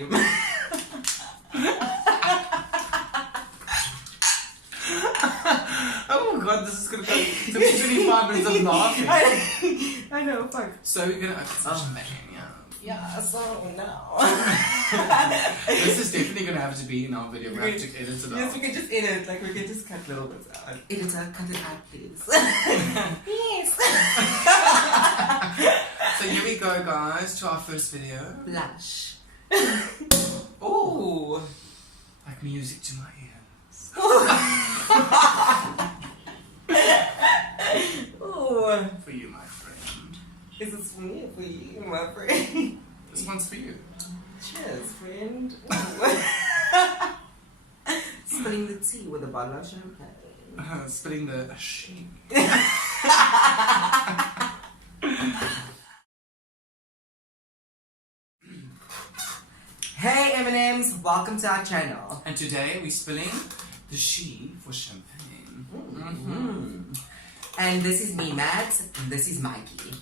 Oh my god, this is gonna go 25 minutes of laughing. I know, fuck. So we're gonna Yeah, so no. This is definitely gonna have to be in our video. We have to edit it out. Yes, we can just edit, like we can just cut little bits out. Editor, cut it out, please. Yes. So here we go, guys, to our first video. Blush. Oh, like music to my ears. Ooh. For you, my friend. Is this for me or for you, my friend? This one's for you. Cheers, friend. Spilling the tea with a bottle of champagne. Spilling the sheep. Hey M&Ms, welcome to our channel. And today we're spilling the she for champagne. And this is me, Mads, and this is Mikey.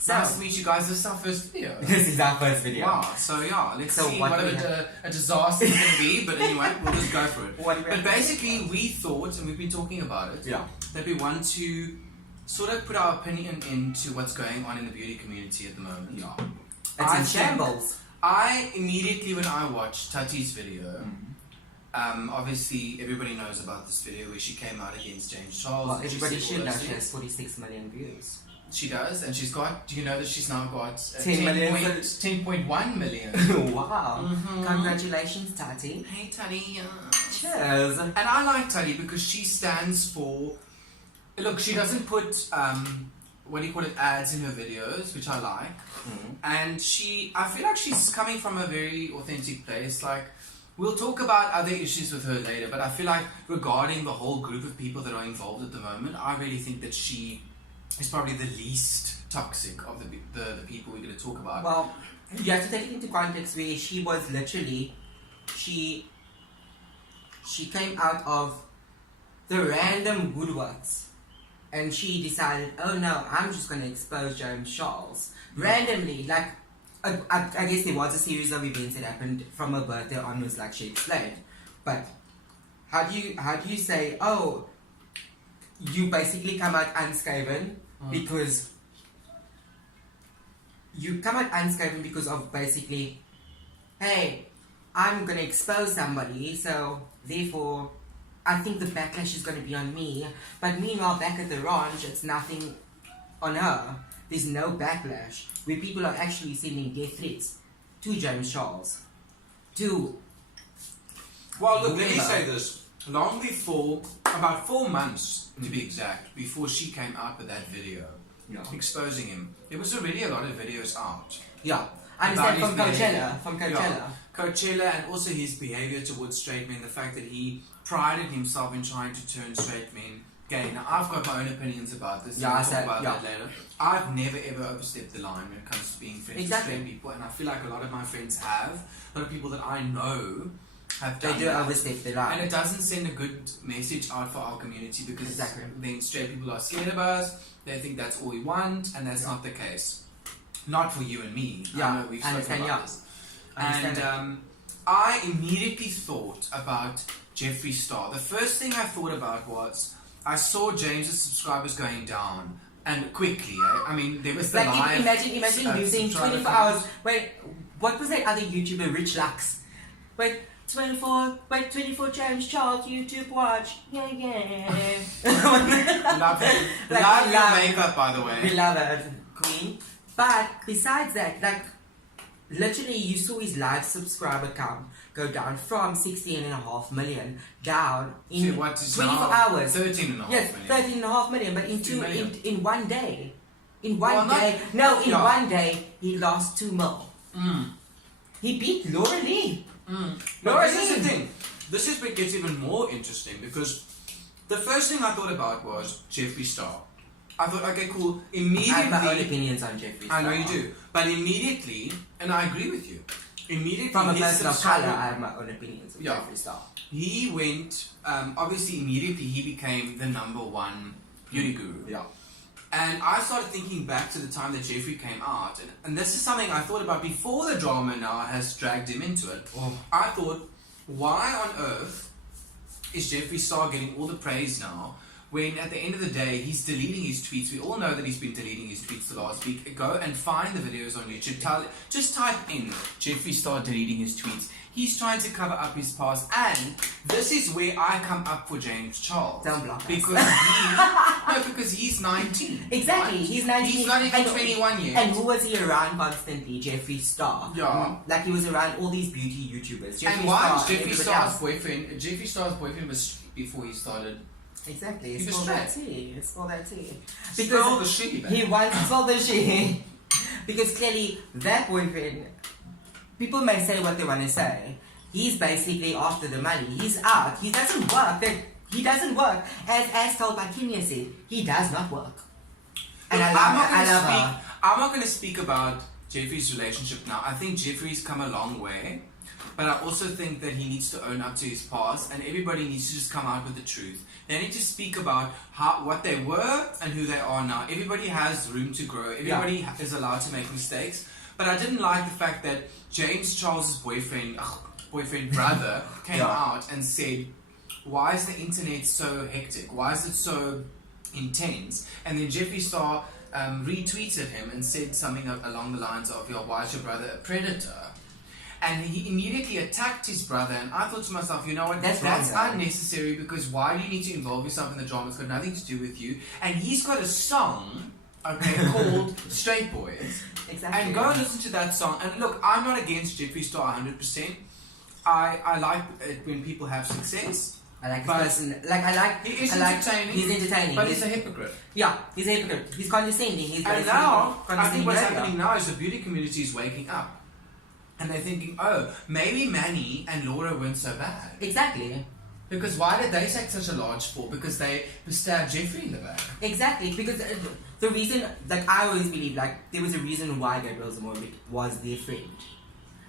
So, nice to meet you guys. This is our first video. This is our first video. Wow, so yeah, let's see what what a disaster it's going to be, but anyway, we'll just go for it. But basically, we thought, and we've been talking about it, that we want to sort of put our opinion into what's going on in the beauty community at the moment. Yeah. It's in shambles. I immediately, when I watched Tati's video, obviously everybody knows about this video where she came out against James Charles. Well, everybody should know she has 46 million views. She does, and she's got, do you know that she's now got 10.1 million? Wow. Congratulations, Tati. Hey, Tati. Cheers. And I like Tati because she stands for, look, she doesn't put, what do you call it, ads in her videos, which I like. And I feel like she's coming from a very authentic place. Like, we'll talk about other issues with her later, but I feel like regarding the whole group of people that are involved at the moment, I really think that she is probably the least toxic of the people we're going to talk about. Well, you have to take it into context where she was literally, she came out of the random woodworks and she decided, oh no, I'm just going to expose James Charles. Randomly, like, I guess there was a series of events that happened from her birthday onwards, like she explained. But how do you say, oh, you basically come out unscaven because you come out unscaven because of basically, hey, I'm gonna expose somebody, so therefore I think the backlash is gonna be on me. But meanwhile, back at the ranch, it's nothing on her. There's no backlash where people are actually sending death threats to James Charles. Well, look, let me say this. Long before, about 4 months to be exact, before she came out with that video exposing him, there was already a lot of videos out. Yeah, I understand from Coachella. Coachella, and also his behavior towards straight men, the fact that he prided himself in trying to turn straight men gay. Now, I've got my own opinions about this, we'll talk about that later. I've never ever overstepped the line when it comes to being friends with straight people, and I feel like a lot of my friends have. A lot of people that I know have done. They do overstep the line. And it doesn't send a good message out for our community because then straight people are scared of us, they think that's all we want, and that's not the case. Not for you and me. Yeah, I know we've spoken about this. And I immediately thought about Jeffree Star. The first thing I thought about was, I saw James's subscribers going down, and quickly, I mean, there was the live... Imagine losing 24 hours. Wait, what was that other YouTuber, Rich Lux? Wait, 24 James Charles YouTube watch. Yeah. Love it. Love your makeup, by the way. We love it, queen. But besides that, like, literally you saw his live subscriber count go down from 16.5 million down in 24 hours. 13.5 yes, million. 13.5 million, but in one day. In one day, he lost 2 mil. He beat Laura Lee. But this is the thing. This is where it gets even more interesting because the first thing I thought about was Jeffree Star. I thought, okay, cool. Immediately, I have my own opinions on Jeffree Star. I know you do, but immediately, and I agree with you. Immediately, from a person of color, I have my own opinions on Jeffree Star. He went. Obviously, immediately he became the #1 beauty guru. Yeah. And I started thinking back to the time that Jeffree came out, and this is something I thought about before the drama now has dragged him into it. I thought, why on earth is Jeffree Star getting all the praise now, when at the end of the day he's deleting his tweets? We all know that he's been deleting his tweets the last week. Go and find the videos on YouTube. Just type in Jeffree Star deleting his tweets. He's trying to cover up his past, and this is where I come up for James Charles. Don't block us. Because he's 19. Exactly, right? he's 19. He's not even 21 yet. And who was he around constantly? Jeffree Star. Yeah. Like he was around all these beauty YouTubers. And why was Jeffree Star's boyfriend? Jeffree Star's boyfriend was straight before he started. Exactly, He it's was all that straight. tea. It's all that tea. Spill the shit, He wants to spill the shit. Because clearly, that boyfriend, people may say what they want to say. He's basically after the money. He's out. He doesn't work. He doesn't work. As told by Kenya said, he does not work. And Look, I love her. I'm not going to speak about Jeffree's relationship now. I think Jeffree's come a long way. But I also think that he needs to own up to his past, and everybody needs to just come out with the truth. They need to speak about what they were and who they are now. Everybody has room to grow. Everybody is allowed to make mistakes. But I didn't like the fact that James Charles's brother came out and said, why is the internet so hectic? Why is it so intense? And then Jeffree Star retweeted him and said something along the lines of, why is your brother a predator? And he immediately attacked his brother, and I thought to myself, you know what, that's unnecessary, because why do you need to involve yourself in the drama? It's got nothing to do with you. And he's got a song, called Straight Boys. Exactly. And go and listen to that song. And look, I'm not against Jeffree Star 100%. I like it when people have success. I like his person. He's entertaining. He's entertaining. But he's a hypocrite. Yeah, he's a hypocrite. He's condescending. And now, I think what's happening now is the beauty community is waking up. And they're thinking, maybe Manny and Laura weren't so bad. Exactly. Because why did they take such a large fall? Because they stabbed Jeffree in the back. Exactly. Because the reason, I always believe, there was a reason why Gabriel Zamora was their friend.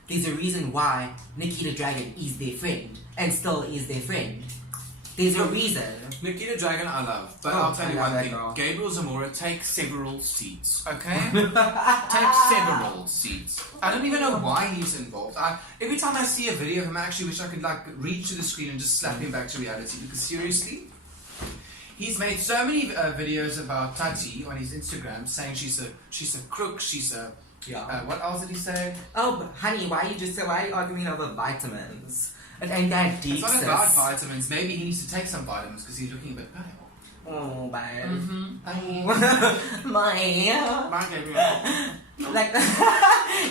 There's a reason why Nikita Dragon is their friend and still is their friend. There's a reason. Nikita Dragon I love, but I'll tell you one thing. Gabriel Zamora takes several seats, okay? Takes several seats. I don't even know why he's involved. Every time I see a video of him, I actually wish I could reach to the screen and just slap him back to reality, because seriously, he's made so many videos about Tati on his Instagram, saying she's a crook, she's a... what else did he say? Oh, honey, why are you arguing over vitamins? And that deep. It's not about vitamins. Maybe he needs to take some vitamins because he's looking a bit pale. Oh, babe. Mm-hmm. My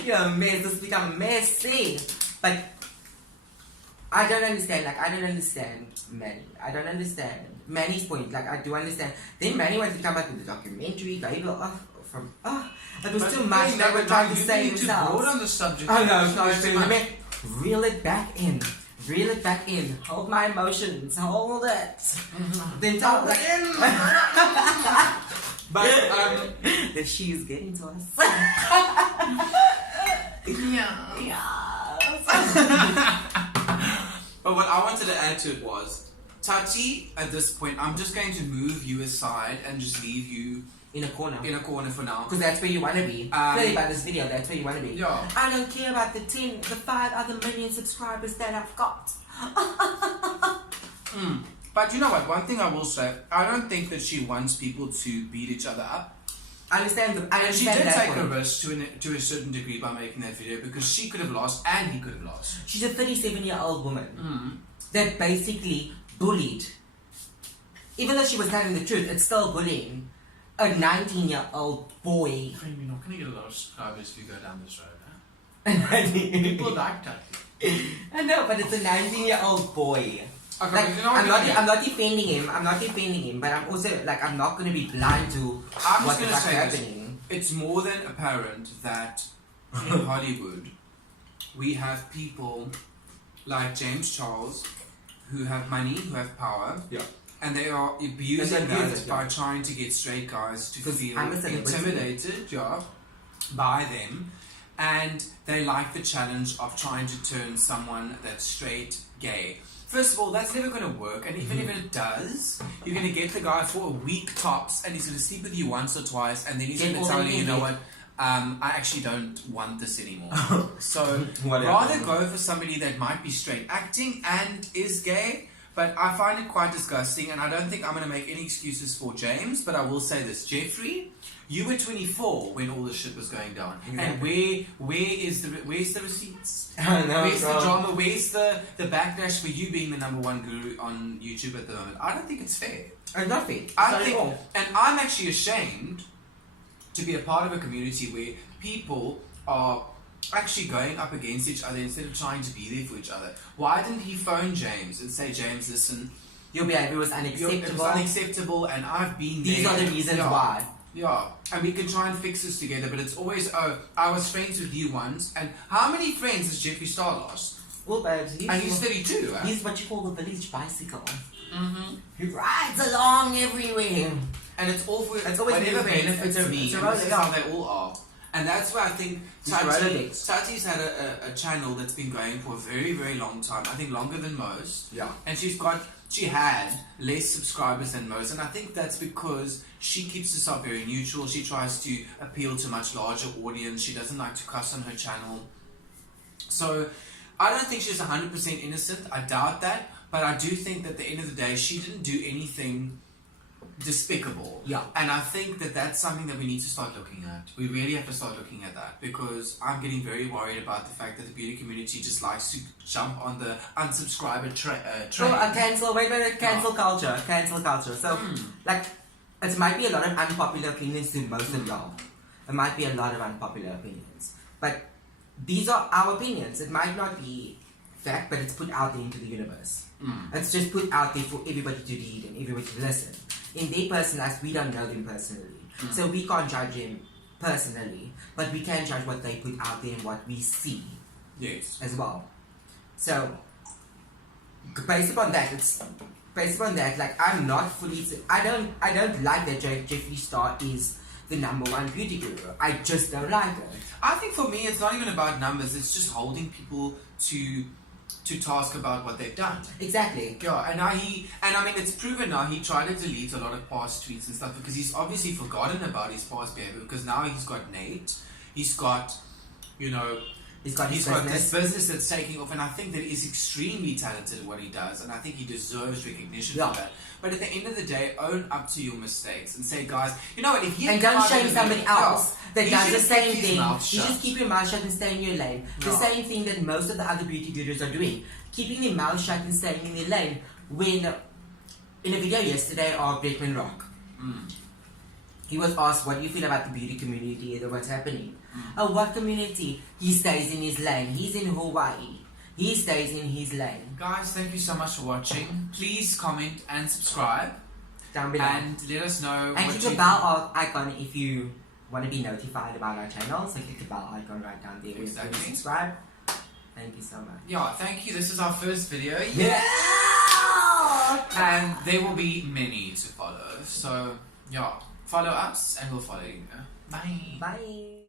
you're a mess. It's become messy. But I don't understand. I don't understand Manny. I don't understand Manny's point. I do understand. Then Manny wanted to come back with the documentary. It was too much. They were trying to say themselves. Broad on the subject. Oh no, reel it back in. Reel it back in. Hold my emotions. Hold it. Mm-hmm. Then talk But the she's getting to us. But what I wanted to add to it was, Tati, at this point, I'm just going to move you aside and just leave you in a corner for now. Because that's where you want to be. Clearly by this video, that's where you want to be. Yeah. I don't care about the 5 other million subscribers that I've got. But you know what? One thing I will say, I don't think that she wants people to beat each other up. I understand. And she did take a risk to a certain degree by making that video, because she could have lost and he could have lost. She's a 37-year-old woman that basically bullied. Even though she was telling the truth, it's still bullying. A 19-year-old boy. Friend, you're not going to get a lot of subscribers if you go down this road, People like Tati. I know, but it's a 19-year-old boy. Okay, I'm not defending him, but I'm also I'm not going to be blind to what's happening. It's more than apparent that in Hollywood we have people like James Charles who have money, who have power. Yeah. And they are abusing that by trying to get straight guys to feel intimidated by them. and they like the challenge of trying to turn someone that's straight gay. First of all, that's never going to work, and even if it does, you're going to get the guy for a week tops, and he's going to sleep with you once or twice, and then he's going to tell you, you know what, I actually don't want this anymore. So rather go for somebody that might be straight acting and is gay. But I find it quite disgusting, and I don't think I'm going to make any excuses for James, but I will say this. Jeffree, you were 24 when all this shit was going down. Exactly. And where's the receipts? Where's the drama? Where's the backlash for you being the #1 guru on YouTube at the moment? I don't think it's fair. It's not fair. And I'm actually ashamed to be a part of a community where people are actually going up against each other instead of trying to be there for each other. Why didn't he phone James and say, James, listen, your behavior was unacceptable. It was unacceptable, and I've been there. These are the reasons why. Yeah, and we can try and fix this together, but it's always, oh, I was friends with you once, and how many friends has Jeffree Star lost? Well, babes, he's 32, huh? He's what you call the village bicycle. He rides along everywhere. And it's all for it's always whatever benefits of me. That's how they all are. And that's why I think Tati's had a channel that's been going for a very, very long time. I think longer than most. Yeah. And she had less subscribers than most. And I think that's because she keeps herself very neutral. She tries to appeal to a much larger audience. She doesn't like to cuss on her channel. So I don't think she's 100% innocent. I doubt that. But I do think that at the end of the day, she didn't do anything despicable. Yeah. And I think that that's something that we need to start looking at. We really have to start looking at that, because I'm getting very worried about the fact that the beauty community just likes to jump on the unsubscriber train. So cancel culture. So like, it might be a lot of unpopular opinions to most of y'all. It might be a lot of unpopular opinions, but these are our opinions. It might not be fact, but it's put out there into the universe. It's just put out there for everybody to read and everybody to listen. In their personal lives, we don't know them personally, so we can't judge them personally, but we can judge what they put out there and what we see. Yes. As well. So based upon that, like, I'm not fully. I don't like that Jeffree Star is the #1 beauty guru. I just don't like it. I think for me, it's not even about numbers. It's just holding people to task about what they've done. Exactly. Yeah, and I mean, it's proven now. He tried to delete a lot of past tweets and stuff because he's obviously forgotten about his past behavior. Because now he's got Nate, he's got, you know, he's got this business that's taking off, and I think that he's extremely talented at what he does, and I think he deserves recognition for that. But at the end of the day, own up to your mistakes and say, guys, you know what? If you don't shame somebody else that does the same thing, you just keep your mouth shut and stay in your lane. The same thing that most of the other beauty gurus are doing, keeping their mouth shut and staying in their lane. When in a video yesterday of Bretman Rock, he was asked, what do you feel about the beauty community and what's happening? Oh, what community? He stays in his lane. He's in Hawaii. He stays in his lane. Guys, thank you so much for watching. Please comment and subscribe down below. And let us know. And click the bell icon if you want to be notified about our channel. So click the bell icon right down there. Exactly. Subscribe. Thank you so much. Yeah, thank you. This is our first video. Yeah! And there will be many to follow. So, yeah, follow us and we'll follow you. Bye. Bye.